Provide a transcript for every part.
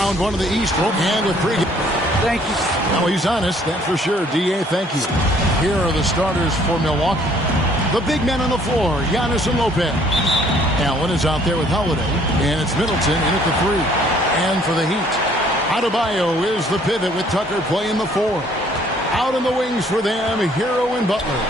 Round one of the East. And with pregame. Thank you. Now he's honest, that's for sure. D.A., thank you. Here are the starters for Milwaukee. The big men on the floor, Giannis and Lopez. Allen is out there with Holiday, and it's Middleton in at the 3. And for the Heat, Adebayo is the pivot with Tucker playing the 4. Out in the wings for them, Hero and Butler.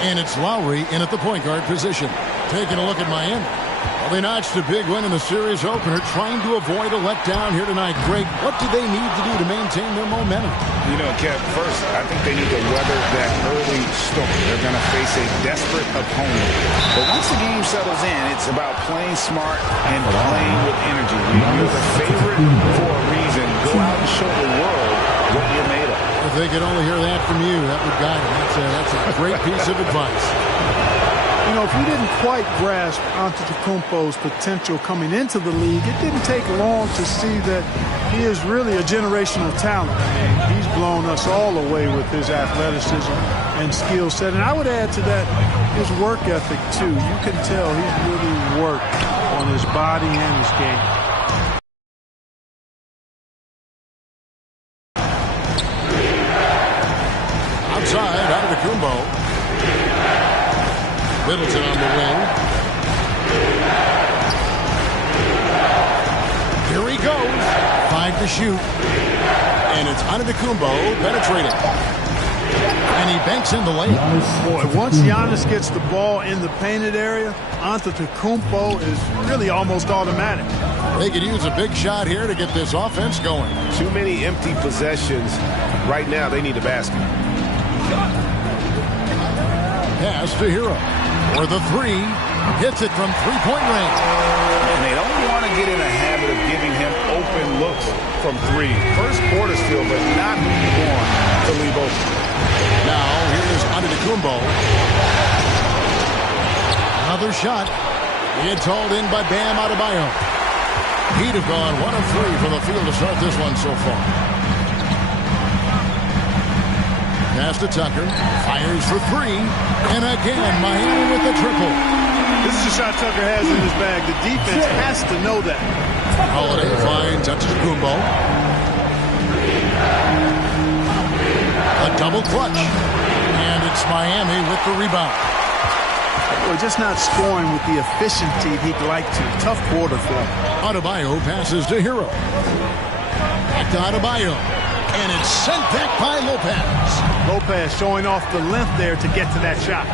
And it's Lowry in at the point guard position. Taking a look at Miami. Well, they notched a big win in the series opener, trying to avoid a letdown here tonight. Greg, what do they need to do to maintain their momentum? You know, Kev, first, I think they need to weather that early storm. They're going to face a desperate opponent. But once the game settles in, it's about playing smart and playing with energy. You're the favorite for a reason. Go out and show the world what you're made of. If they could only hear that from you, that would guide them. That's a great piece of advice. You know, if you didn't quite grasp Antetokounmpo's potential coming into the league, it didn't take long to see that he is really a generational talent. He's blown us all away with his athleticism and skill set. And I would add to that his work ethic, too. You can tell he's really worked on his body and his game. Outside, Antetokounmpo. Middleton on the wing. Here he goes. 5 to shoot. And it's Antetokounmpo penetrating. And he banks in the layup. Boy, once Giannis gets the ball in the painted area, Antetokounmpo is really almost automatic. They could use a big shot here to get this offense going. Too many empty possessions. Right now, they need a basket. Pass to Hero. For the 3, hits it from three-point range. And they don't want to get in a habit of giving him open looks from 3. First quarter's feel, but not who you want to leave open. Now, here's Antetokounmpo. Another shot. It's hauled in by Bam Adebayo. He'd have gone 1 of 3 from the field to start this one so far. Pass to Tucker, fires for 3, and again Miami with the triple. This is a shot Tucker has in his bag. The defense has to know that. Holiday finds Antetokounmpo. A double clutch, and it's Miami with the rebound. Well, just not scoring with the efficiency he'd like to. Tough quarter for him. Adebayo passes to Hero. Back to Adebayo. And it's sent back by Lopez. Lopez showing off the length there to get to that shot.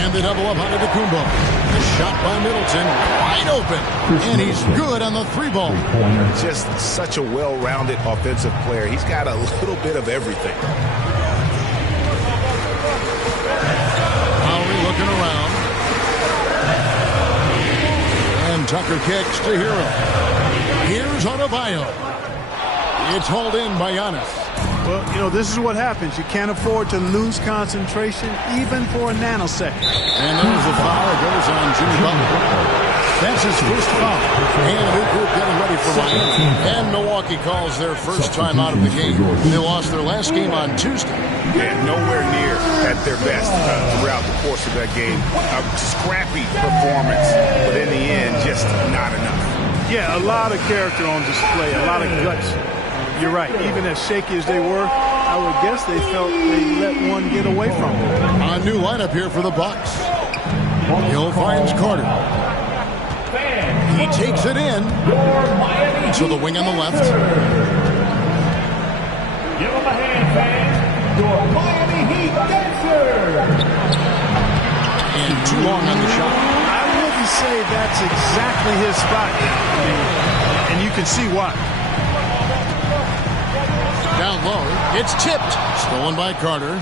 And the double up on Antetokounmpo. The shot by Middleton, wide open. And he's good on the 3-ball. Just such a well-rounded offensive player. He's got a little bit of everything. Lowry looking around. And Tucker kicks to Hero. Here's Adebayo. It's hauled in by Giannis. Well, you know, this is what happens. You can't afford to lose concentration even for a nanosecond. And there's the foul. It goes on Jimmy Butler. That's his first foul. And a new group getting ready for Miami. And Milwaukee calls their first time out of the game. They lost their last game on Tuesday. And nowhere near at their best throughout the course of that game. A scrappy performance, but in the end, just not enough. Yeah, a lot of character on display, a lot of guts. You're right. Even as shaky as they were, I would guess they felt they let one get away from them. A new lineup here for the Bucks. Hill finds Carter. He takes it in. To the wing on the left. Give him a hand, fans. Your Miami Heat dancer. And too long on the shot. I wouldn't say that's exactly his spot. And you can see why. Down low. It's tipped. Stolen by Carter.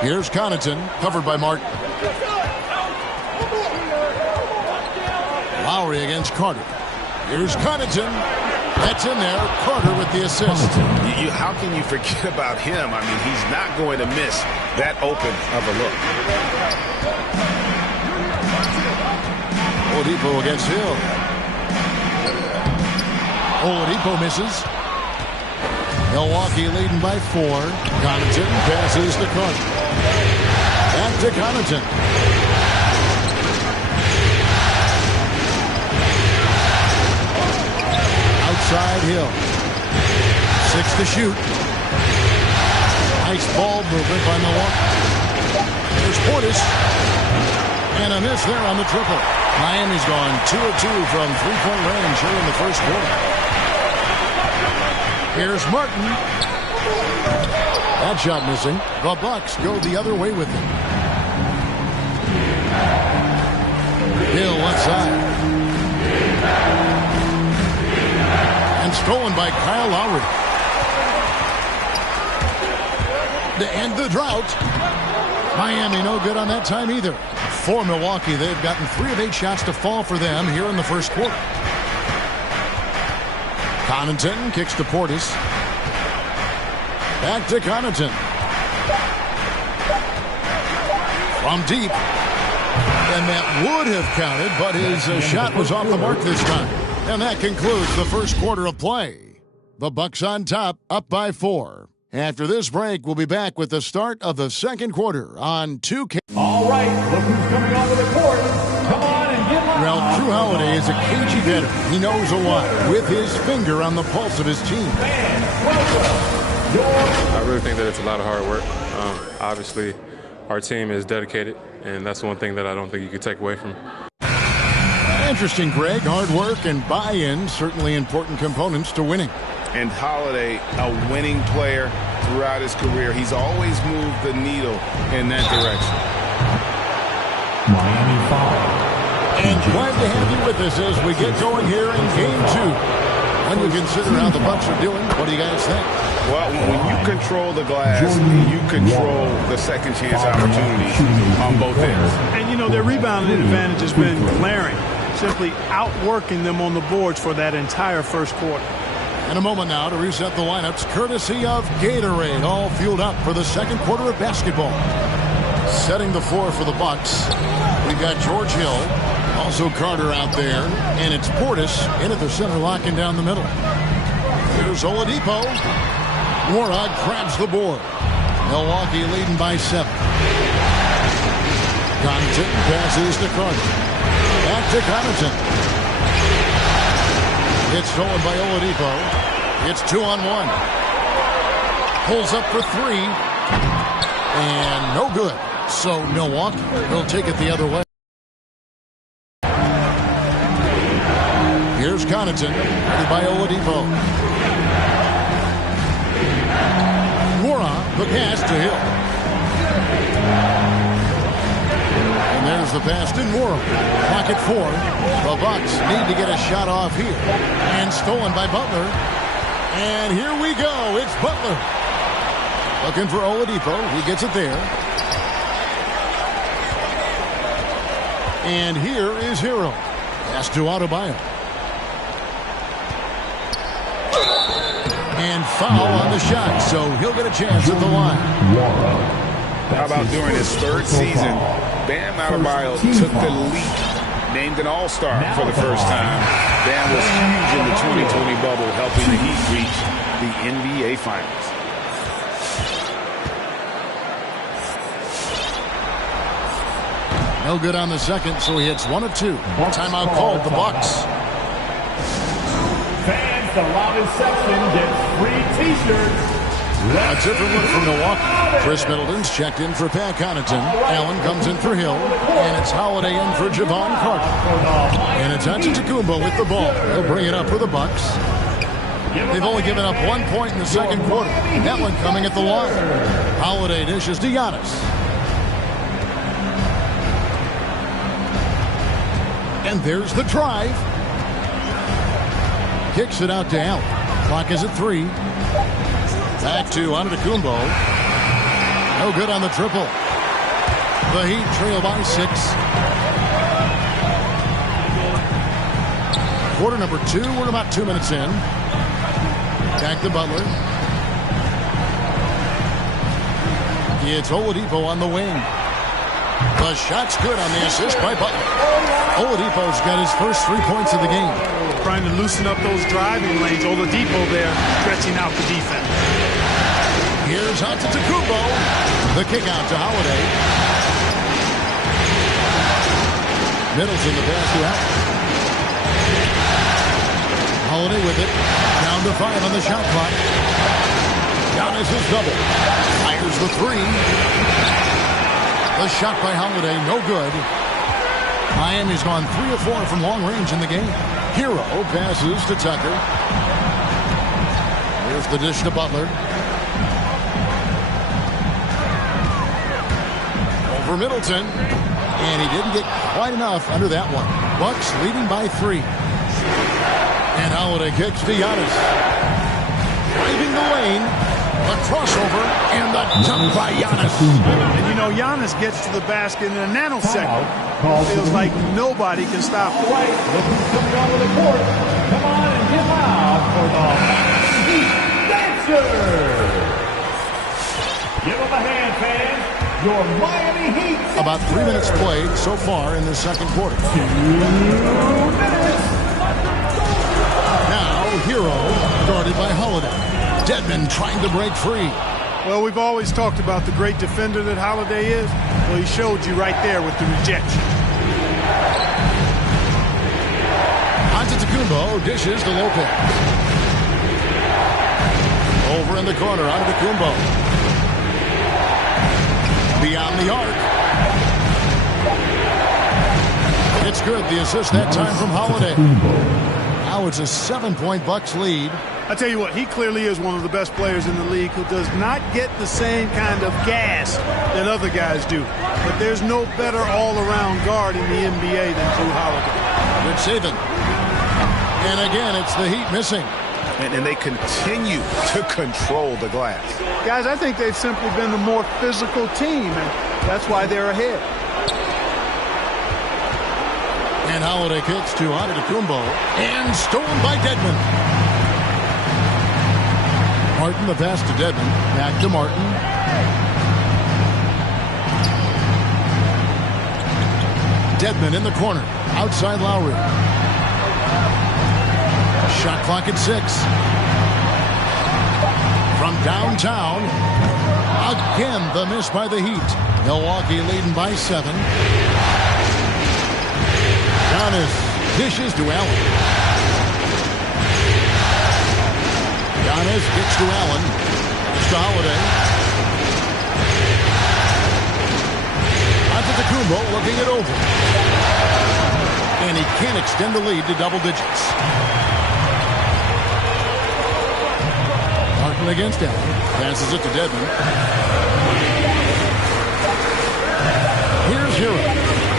Here's Connaughton. Covered by Martin. Lowry against Carter. Here's Connaughton. That's in there. Carter with the assist. How can you forget about him? I mean, he's not going to miss that open of a look. Oladipo against Hill. Oladipo misses. Milwaukee leading by 4. Connaughton passes to Carter. Back to Connaughton. side, Hill. 6 to shoot. Nice ball movement by Milwaukee. There's Portis. And a miss there on the triple. Miami's gone 2 of 2 from three-point range here in the first quarter. Here's Martin. That shot missing. The Bucks go the other way with it. Hill left side. And stolen by Kyle Lowry. To end the drought. Miami no good on that time either. For Milwaukee, they've gotten 3 of 8 shots to fall for them here in the first quarter. Connaughton kicks to Portis. Back to Connaughton. From deep. And that would have counted, but his shot was off the mark this time. And that concludes the first quarter of play. The Bucks on top, up by 4. After this break, we'll be back with the start of the second quarter on 2K. All right, look who's coming onto the court. Come on and get loud. Well, Drew Holiday is a cagey veteran. He knows a lot with his finger on the pulse of his team. I really think that it's a lot of hard work. Obviously, our team is dedicated, and that's one thing that I don't think you could take away from. Interesting, Greg. Hard work and buy-in, certainly important components to winning. And Holiday, a winning player throughout his career. He's always moved the needle in that direction. Miami foul. And glad to have you with us as we get going here in Game 2. When you consider how the Bucks are doing, what do you guys think? Well, when you control the glass, you control the second chance opportunities on both ends. And, you know, their rebounding advantage has been glaring, simply outworking them on the boards for that entire first quarter. In a moment now to reset the lineups, courtesy of Gatorade, all fueled up for the second quarter of basketball. Setting the floor for the Bucks, we've got George Hill, also Carter out there, and it's Portis in at the center, locking down the middle. Here's Oladipo. Warhawk grabs the board. Milwaukee leading by 7. Connaughton passes to Carter. Back to Connaughton. It's stolen by Oladipo. It's 2-on-1. Pulls up for 3. And no good. So Milwaukee will take it the other way. Here's Connaughton. Ready by Oladipo. Mora, the pass to Hill. And there's the pass to Mora. Clock at 4. The Bucks need to get a shot off here. And stolen by Butler. And here we go. It's Butler. Looking for Oladipo. He gets it there. And here is Hero. Pass to Adebayo. And foul on the shot, so he'll get a chance at the line. How about during his third season, Bam Adebayo took the leap, named an all-star for the first time. Bam was huge in the 2020 bubble, helping the Heat reach the NBA Finals. No good on the second, so he hits 1 of 2. Timeout called, the Bucks. Fans, the loudest section gets free T-shirts. A different look from Milwaukee. Chris Middleton's checked in for Pat Connaughton. Allen comes in for Hill. And it's Holiday in for Javon Carter. And it's Antetokounmpo with the ball. He'll bring it up for the Bucks. They've only given up 1 point in the second quarter. That one coming at the line. Holiday dishes to Giannis. And there's the drive. Kicks it out to Allen. Clock is at 3. Back to Antetokounmpo. No good on the triple. The Heat trail by 6. Quarter number 2. We're about 2 minutes in. Back to Butler. It's Oladipo on the wing. The shot's good on the assist by Butler. Oladipo's got his first 3 points of the game. Trying to loosen up those driving lanes. Oladipo there stretching out the defense. Here's Antetokounmpo. The kick out to Holiday. Middleton the pass to Allen. Holiday with it. Down to 5 on the shot clock. Giannis is double. Fires the 3. The shot by Holiday, no good. Miami's gone 3 of 4 from long range in the game. Hero passes to Tucker. Here's the dish to Butler. Over Middleton. And he didn't get quite enough under that one. Bucks leading by 3. And Holiday kicks to Giannis. Driving the lane. The crossover and the dunk by Giannis. And you know, Giannis gets to the basket in a nanosecond. It feels like nobody can stop him. Right, look who's coming onto the court. Come on and give out for the Heat Dancer. Give him a hand, fans. Your Miami Heat. About 3 minutes played so far in the second quarter. 2 minutes. Now, Hero guarded by Holiday. Dedmon trying to break free. Well, we've always talked about the great defender that Holiday is. Well, he showed you right there with the rejection. Antetokounmpo dishes to Lopez. Over in the corner, Antetokounmpo. Beyond the arc. It's good. The assist that time from Holiday. Now it's a 7-point Bucks lead. I tell you what, he clearly is one of the best players in the league who does not get the same kind of gas that other guys do. But there's no better all-around guard in the NBA than Drew Holiday. Good saving. And again, it's the Heat missing. And they continue to control the glass. Guys, I think they've simply been the more physical team, and that's why they're ahead. And Holiday kicks to Antetokounmpo. And stolen by Dedmon. Martin, the pass to Dedmon. Back to Martin. Dedmon in the corner. Outside Lowry. Shot clock at 6. From downtown. Again, the miss by the Heat. Milwaukee leading by 7. Giannis dishes to Allen. Giannis gets to Allen. It's to Holiday. Antetokounmpo looking it over. And he can't extend the lead to double digits. Martin against Allen. Passes it to Dedmon. Here's Hero.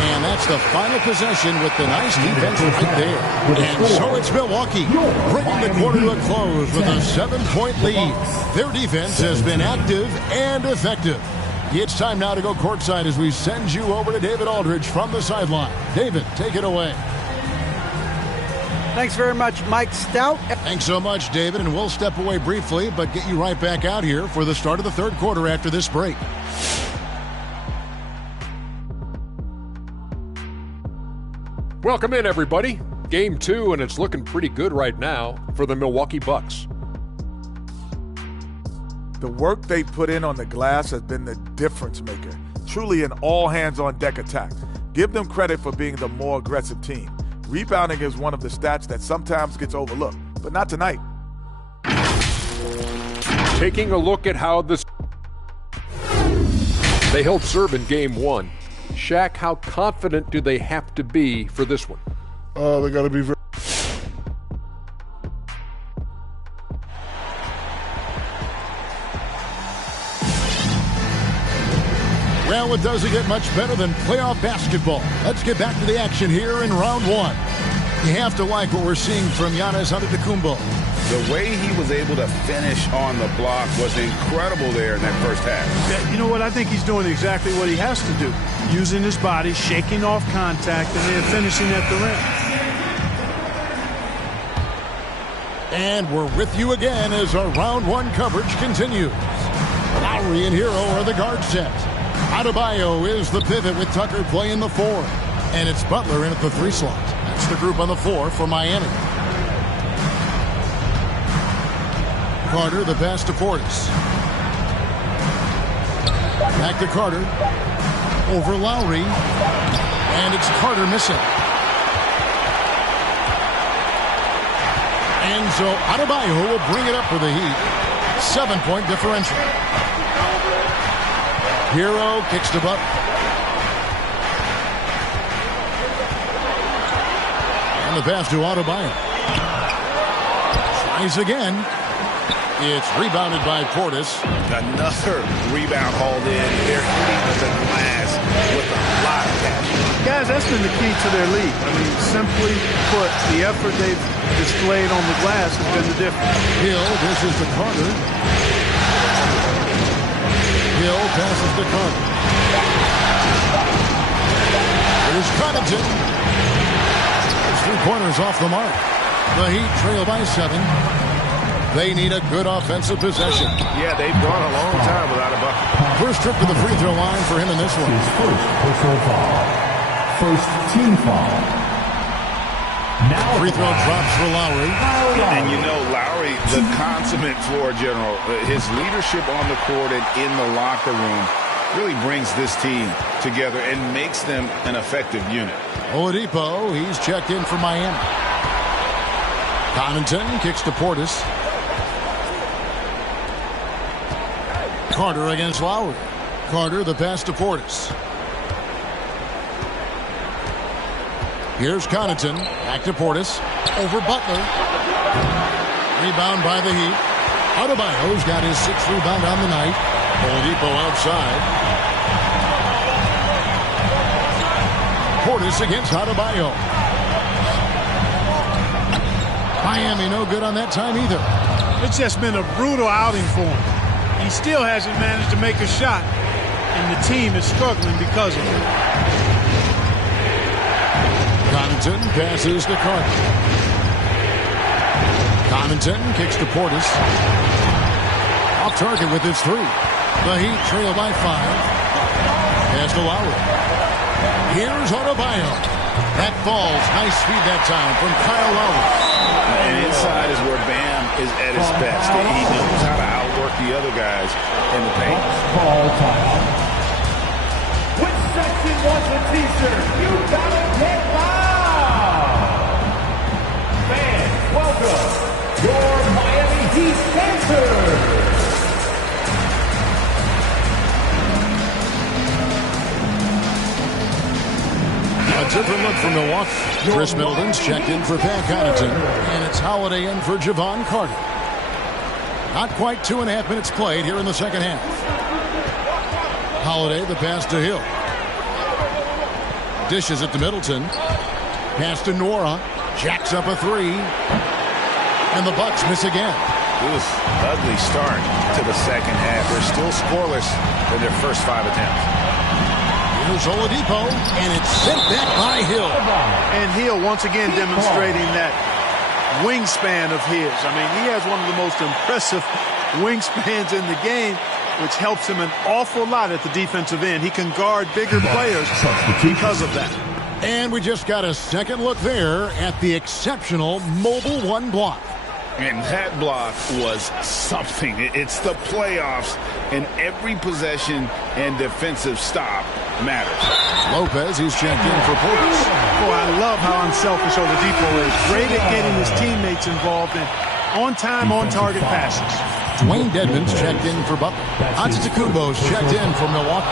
And that's the final possession with the nice defense right there. And so it's Milwaukee bringing the quarter to a close with a 7-point lead. Their defense has been active and effective. It's time now to go courtside as we send you over to David Aldridge from the sideline. David, take it away. Thanks very much, Mike Stout. Thanks so much, David, and we'll step away briefly, but get you right back out here for the start of the third quarter after this break. Welcome in, everybody. Game 2, and it's looking pretty good right now for the Milwaukee Bucks. The work they put in on the glass has been the difference maker. Truly an all-hands-on-deck attack. Give them credit for being the more aggressive team. Rebounding is one of the stats that sometimes gets overlooked, but not tonight. Taking a look at how they held serve in Game 1. Shaq, how confident do they have to be for this one? They got to be very... Well, it doesn't get much better than playoff basketball. Let's get back to the action here in round 1. You have to like what we're seeing from Giannis Antetokounmpo. The way he was able to finish on the block was incredible there in that first half. Yeah, you know what? I think he's doing exactly what he has to do. Using his body, shaking off contact, and then finishing at the rim. And we're with you again as our round 1 coverage continues. Lowry and Hero are the guard set. Adebayo is the pivot with Tucker playing the 4. And it's Butler in at the 3 slot. That's the group on the floor for Miami. Carter, the pass to Portis. Back to Carter. Over Lowry. And it's Carter missing. And so Adebayo will bring it up for the Heat. 7-point differential. Hero kicks to Butler. And the pass to Adebayo. Tries again. It's rebounded by Portis. Another rebound hauled in. They're hitting the glass with a lot of passion. Guys, that's been the key to their lead. I mean, simply put, the effort they've displayed on the glass has been the difference. Hill dishes to Carter. Hill passes to Carter. Here's Connaughton. His 3-pointers off the mark. The Heat trail by 7. They need a good offensive possession. Yeah, they've gone a long time without a bucket. First trip to the free throw line for him in this one. His first personal foul. First team foul. Now free throw drops for Lowry. And you know, Lowry, the consummate floor general, his leadership on the court and in the locker room really brings this team together and makes them an effective unit. Oladipo, he's checked in for Miami. Connaughton kicks to Portis. Carter against Lowry. Carter, the pass to Portis. Here's Connaughton. Back to Portis. Over Butler. Rebound by the Heat. Adebayo's got his 6th rebound on the night. Oladipo outside. Portis against Adebayo. Miami no good on that time either. It's just been a brutal outing for him. He still hasn't managed to make a shot, and the team is struggling because of it. Connaughton passes to Carter. Connaughton kicks to Portis. Off target with his 3. The Heat trail by 5. Pass to Lowry. Here's Adebayo. That falls. Nice speed that time from Kyle Lowry. And inside is where Bam is at his best. He knows how to outwork the other guys in the paint. Ball time. Which section wants a t-shirt? You gotta get loud! Fans, welcome your Miami Heat dancers! A different look from Milwaukee. Chris Middleton's checked in for Pat Connaughton, and it's Holiday in for Javon Carter. Not quite 2.5 minutes played here in the second half. Holiday, the pass to Hill. Dishes it to Middleton. Pass to Nora. Jacks up a 3. And the Bucks miss again. It was an ugly start to the second half. They're still scoreless in their first 5 attempts. Here's Oladipo, and it's sent back by Hill. And Hill once again demonstrating that wingspan of his. I mean, he has one of the most impressive wingspans in the game, which helps him an awful lot at the defensive end. He can guard bigger players because of that. And we just got a second look there at the exceptional Mobile 1 block. And that block was something. It's the playoffs, and every possession and defensive stop matters. Lopez, he's checked in for Portis. Boy, I love how unselfish Oladipo is. Great at getting his teammates involved in on-time, on-target passes. Dwayne Dedmon's checked in for Butler. Antetokounmpo's checked in for Milwaukee.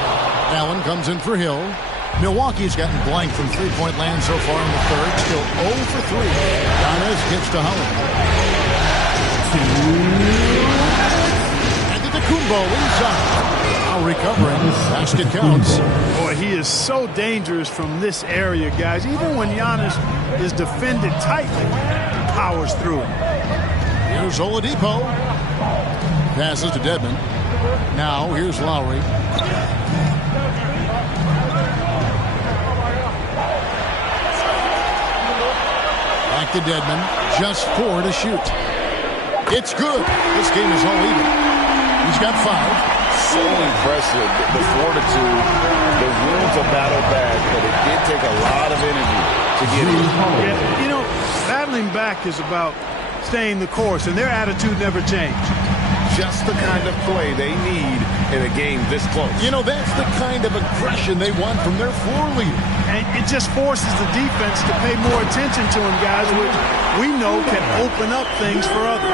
Allen comes in for Hill. Milwaukee's gotten blank from three-point land so far in the third. Still 0 for 3. Giannis gets to Holiday. Antetokounmpo inside. Now recovering. Basket counts. Boy, he is so dangerous from this area, guys. Even when Giannis is defended tightly, he powers through him. Here's Oladipo. Passes to Dedmon. Now here's Lowry. Back to Dedmon. Just 4 to shoot. It's good. This game is all even. He's got 5. So impressive. The fortitude, the will to battle back, but it did take a lot of energy to get in. Yeah, you know, battling back is about staying the course, and their attitude never changed. just the kind of play they need in a game this close. You know, that's the kind of aggression they want from their floor leader. And it just forces the defense to pay more attention to him, guys, which we know can open up things for others.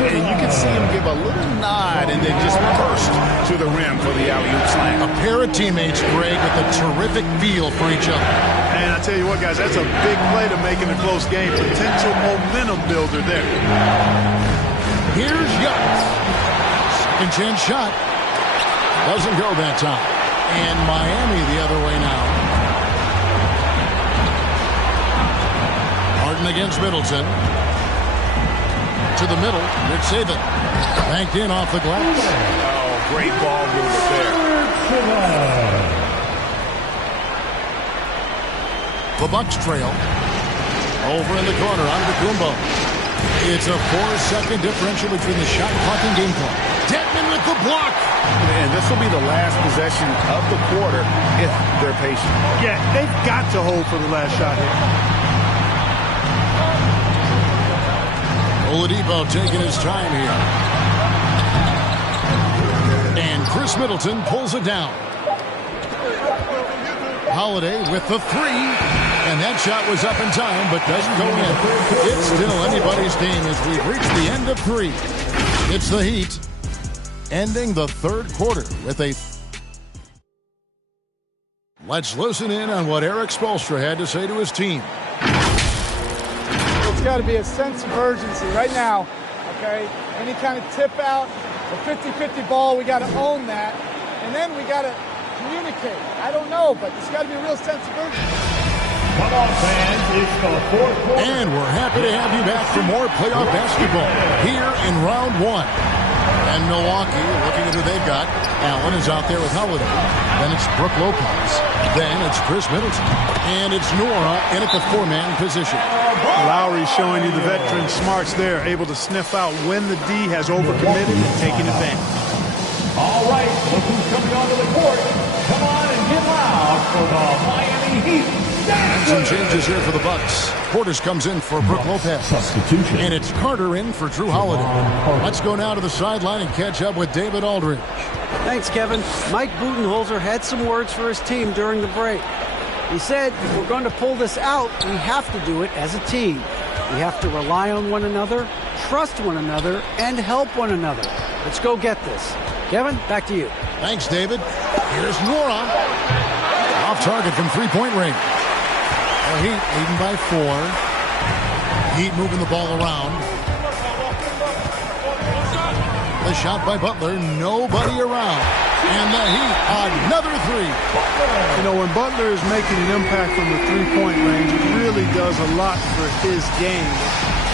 And you can see him give a little nod and then just burst to the rim for the alley-oop slam. A pair of teammates, Greg, with a terrific feel for each other. And I tell you what, guys, that's a big play to make in a close game. Potential momentum builder there. Here's Giannis. Second chance shot. Doesn't go that time. And Miami the other way now. Harden against Middleton. To the middle. Nick Saban. Banked in off the glass. Oh, great ball movement there. The Bucks trail. Over in the corner, Antetokounmpo. It's a 4-second differential between the shot clock and game clock. Dedmon with the block. And this will be the last possession of the quarter if they're patient. Yeah, they've got to hold for the last shot here. Oladipo taking his time here. And Chris Middleton pulls it down. Holiday with the three. And that shot was up in time, but doesn't go in. It's still anybody's game as we've reached the end of three. It's the Heat ending the third quarter with a... Let's listen in on what Eric Spoelstra had to say to his team. It's got to be a sense of urgency right now, okay? Any kind of tip out, a 50-50 ball, we got to own that. And then we got to communicate. I don't know, but it's got to be a real sense of urgency. Come on, fans, it's the fourth quarter. And we're happy to have you back for more playoff basketball here in round one. And Milwaukee, looking at who they've got. Allen is out there with Holiday. Then it's Brook Lopez. Then it's Chris Middleton. And it's Nora in at the four-man position. Lowry showing you the veteran smarts there, able to sniff out when the D has overcommitted and taking advantage. All right, look who's coming onto the court. Come on and get loud for the Miami Heat. Some changes here for the Bucks. Portis comes in for Brook Lopez. Substitution. And it's Carter in for Drew Holiday. Let's go now to the sideline and catch up with David Aldridge. Thanks, Kevin. Mike Budenholzer had some words for his team during the break. He said, if we're going to pull this out, we have to do it as a team. We have to rely on one another, trust one another, and help one another. Let's go get this. Kevin, back to you. Thanks, David. Here's Nora. Off target from three-point range. The Heat leading by 4. Heat moving the ball around. The shot by Butler, nobody around. And the Heat, another three. You know, when Butler is making an impact from the three-point range, it really does a lot for his game.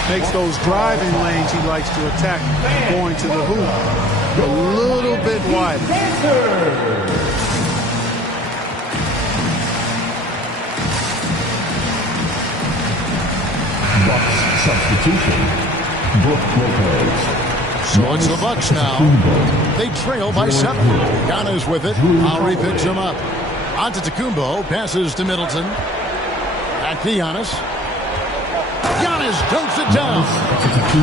Makes those driving lanes he likes to attack going to the hoop a little bit wider. Bucks substitution. Brook Lopez. So it's the Bucks now. They trail by 7. Giannis with it. Lowry picks him up. Antetokounmpo passes to Middleton. Back to Giannis. Giannis dunks it down.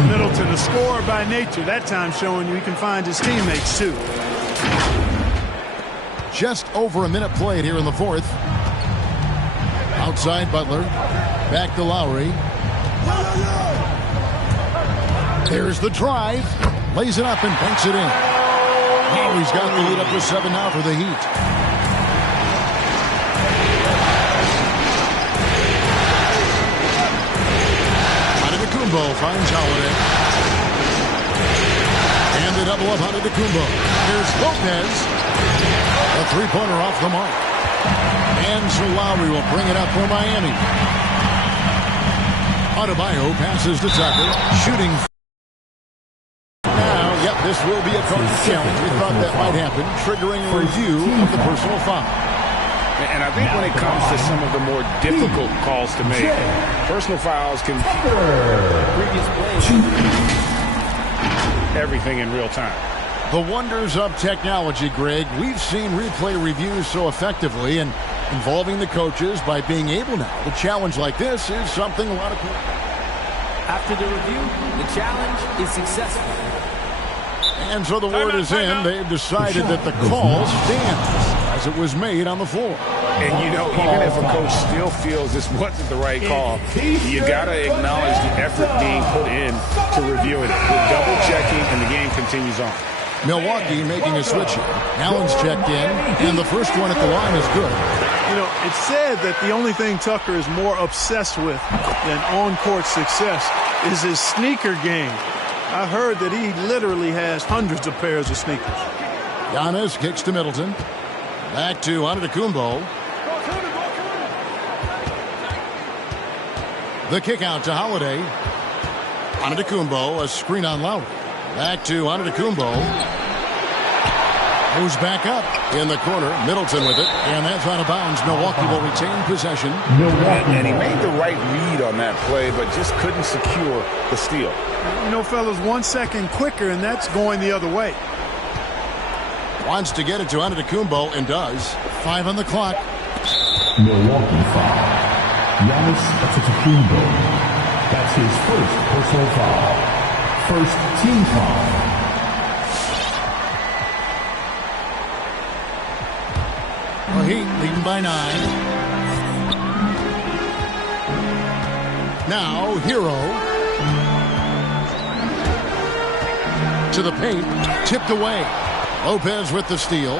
Middleton, a scorer by nature. That time showing you he can find his teammates too. Just over a minute played here in the fourth. Outside Butler. Back to Lowry. There's the drive. Lays it up and banks it in. Lowry's got the lead up to 7 now for the Heat. Antetokounmpo finds Holiday. And the double up Antetokounmpo. Here's Lopez. A three-pointer off the mark. And so Lowry will bring it up for Miami. Adebayo passes to Tucker. Shooting. Now, yep, this will be a coach's challenge. We thought that might happen, triggering a review of the personal foul. And I think when it comes to some of the more difficult calls to make, personal fouls can everything in real time. The wonders of technology, Greg. We've seen replay reviews so effectively, and involving the coaches by being able now to challenge like this is something a lot of people. After the review, the challenge is successful. And so the word is in. They've decided that the call stands as it was made on the floor. And, you know, even if a coach still feels this wasn't the right call, you got to acknowledge the effort being put in to reviewing it. We're double-checking, and the game continues on. Milwaukee making a switch here. Allen's checked in, and the first one at the line is good. You know, it's said that the only thing Tucker is more obsessed with than on-court success is his sneaker game. I heard that he literally has hundreds of pairs of sneakers. Giannis kicks to Middleton. Back to Antetokounmpo. The kick out to Holiday. Antetokounmpo, a screen on Lowry. Back to Antetokounmpo. Moves back up in the corner. Middleton with it, and that's out of bounds. Milwaukee will retain possession. And he made the right read on that play, but just couldn't secure the steal. You know, fellas, 1 second quicker, and that's going the other way. Wants to get it to Antetokounmpo, and does. 5 on the clock. Milwaukee foul. Giannis Antetokounmpo. That's his first personal foul. First team foul. The Heat leading by 9. Now, Hero. To the paint. Tipped away. Lopez with the steal.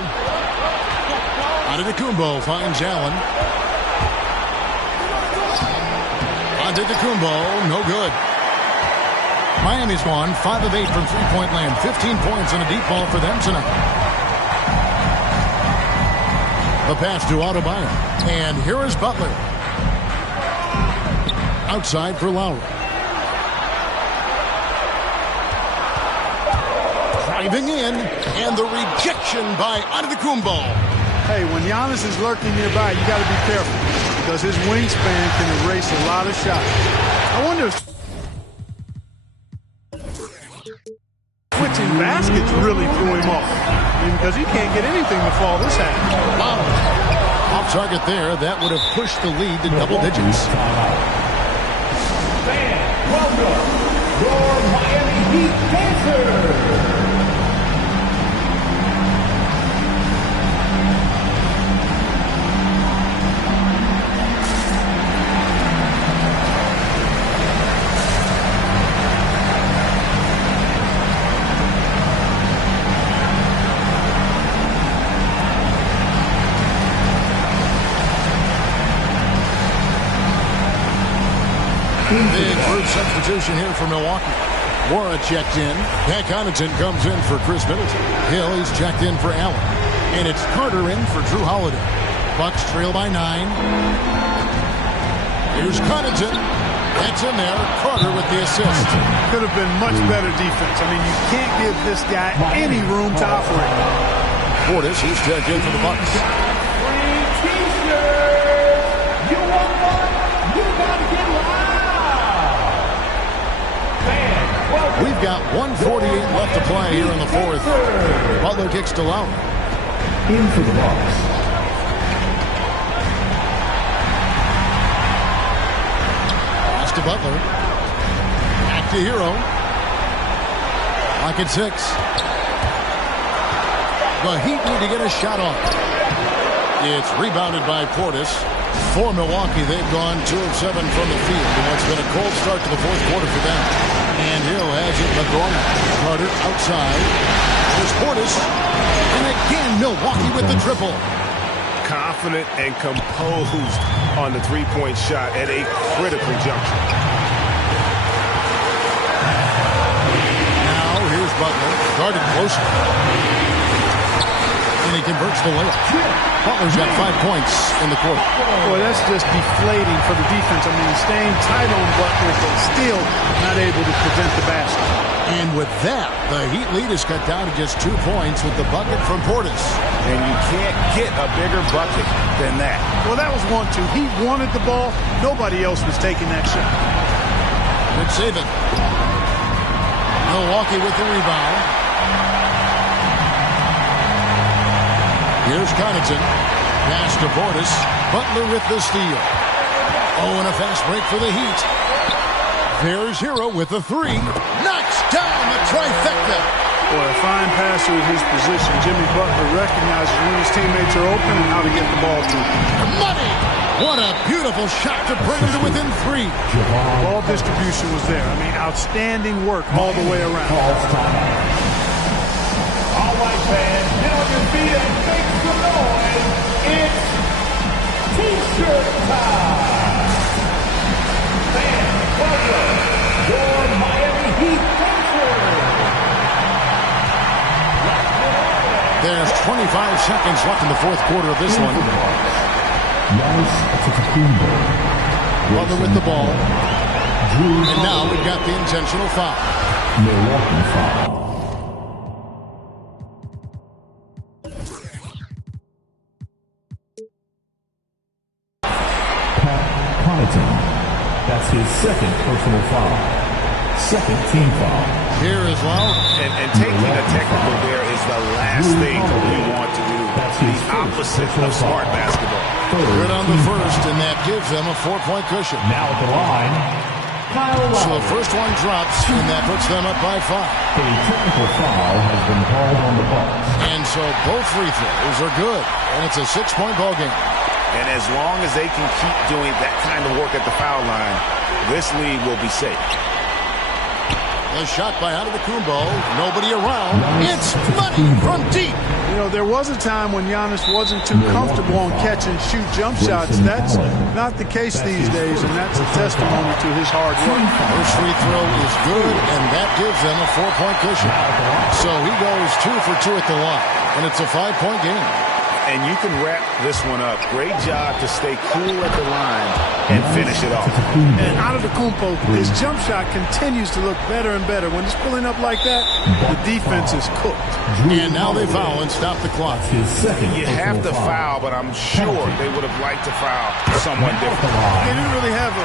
Antetokounmpo finds Allen. Antetokounmpo, no good. Miami's won 5 of 8 from three-point land. 15 points and a deep ball for them tonight. The pass to Adebayo. And here is Butler. Outside for Lowry. Driving in, and the rejection by Antetokounmpo. Hey, when Giannis is lurking nearby, you got to be careful because his wingspan can erase a lot of shots. I wonder if switching baskets really threw him off because he can't get anything to fall this half. Wow. Off target there. That would have pushed the lead to double digits. Fans, welcome your Miami Heat Dancers. Big group substitution here for Milwaukee. Wara checked in. Pat Connaughton comes in for Chris Middleton. Hill, he's checked in for Allen. And it's Carter in for Drew Holiday. Bucks trail by 9. Here's Connaughton. That's in there. Carter with the assist. Could have been much better defense. I mean, you can't give this guy any room to operate. Portis, he's checked in for the Bucks. We've got 1:48 left to play here in the fourth. Butler kicks to Lowry. In for the Bucks. Pass to Butler. Back to Hero. Lock at 6. The Heat need to get a shot off. It's rebounded by Portis. For Milwaukee, they've gone 2 of 7 from the field, and it's been a cold start to the fourth quarter for them. And Hill has it with Gordon. Carter outside. There's Portis. And again, Milwaukee with the triple. Confident and composed on the three-point shot at a critical juncture. Now here's Butler. Guarded closely. And he converts the layup. Butler's got 5 points in the quarter. Boy, that's just deflating for the defense. I mean, staying tight on Butler, but still not able to prevent the basket. And with that, the Heat lead is cut down to just 2 points with the bucket from Portis. And you can't get a bigger bucket than that. Well, that was 1-2. He wanted the ball. Nobody else was taking that shot. Good saving. Milwaukee with the rebound. Here's Connaughton. Pass to Portis. Butler with the steal. Oh, and a fast break for the Heat. There's Hero with the 3. Knocks down the trifecta. Boy, a fine passer at his position. Jimmy Butler recognizes when his teammates are open and how to get the ball to him. Money! What a beautiful shot to bring him to within 3. Ball distribution was there. I mean, outstanding work all the way around. All right, fans, get on your feet and make some noise. It's T-shirt time. Fans, welcome your Miami Heat t-shirt. There's 25 seconds left in the fourth quarter of this one. Butler with the ball. And now we've got the intentional foul. Milwaukee foul. That's his second personal foul. Second team foul. Here as well. And taking a technical there is the last thing you want to do. That's the his opposite of smart basketball. Good on the first, and that gives them a 4-point cushion. Now at the line. So the first one drops, and that puts them up by 5. A technical foul has been called on the Bucks. And so both free throws are good, and it's a 6-point ball game. And as long as they can keep doing that kind of work at the foul line, this lead will be safe. A shot by Antetokounmpo. Nobody around. It's money from deep. You know, there was a time when Giannis wasn't too comfortable on catch and shoot jump shots. That's not the case these days, and that's a testimony to his hard work. First free throw is good, and that gives them a 4-point cushion. So he goes 2 for 2 at the line, and it's a 5-point game. And you can wrap this one up. Great job to stay cool at the line and finish it off. And Antetokounmpo, his jump shot continues to look better and better. When he's pulling up like that, the defense is cooked. And now they foul and stop the clock. You have to foul, but I'm sure they would have liked to foul someone different. They didn't really have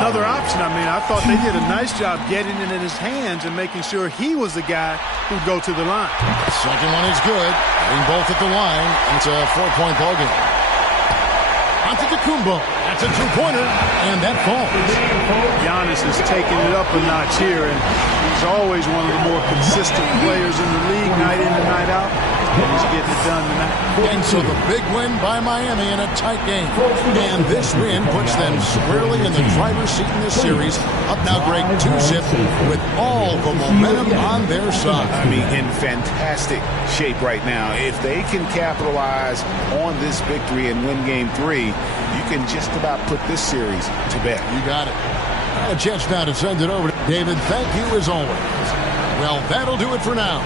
another option. I mean, I thought they did a nice job getting it in his hands and making sure he was the guy who'd go to the line. Second one is good. Getting both at the line. It's a 4-point ball game. Antetokounmpo. That's a 2-pointer, and that falls. Giannis is taking it up a notch here, and he's always one of the more consistent players in the league, night in and night out. And he's getting it done tonight. And so the big win by Miami in a tight game. And this win puts them squarely in the driver's seat in this series. Up now, Greg, 2-zip with all the momentum on their side. I mean, in fantastic shape right now. If they can capitalize on this victory and win Game 3, you can just about put this series to bed. You got it. A chance now to send it over to David. Thank you as always. Well, that'll do it for now.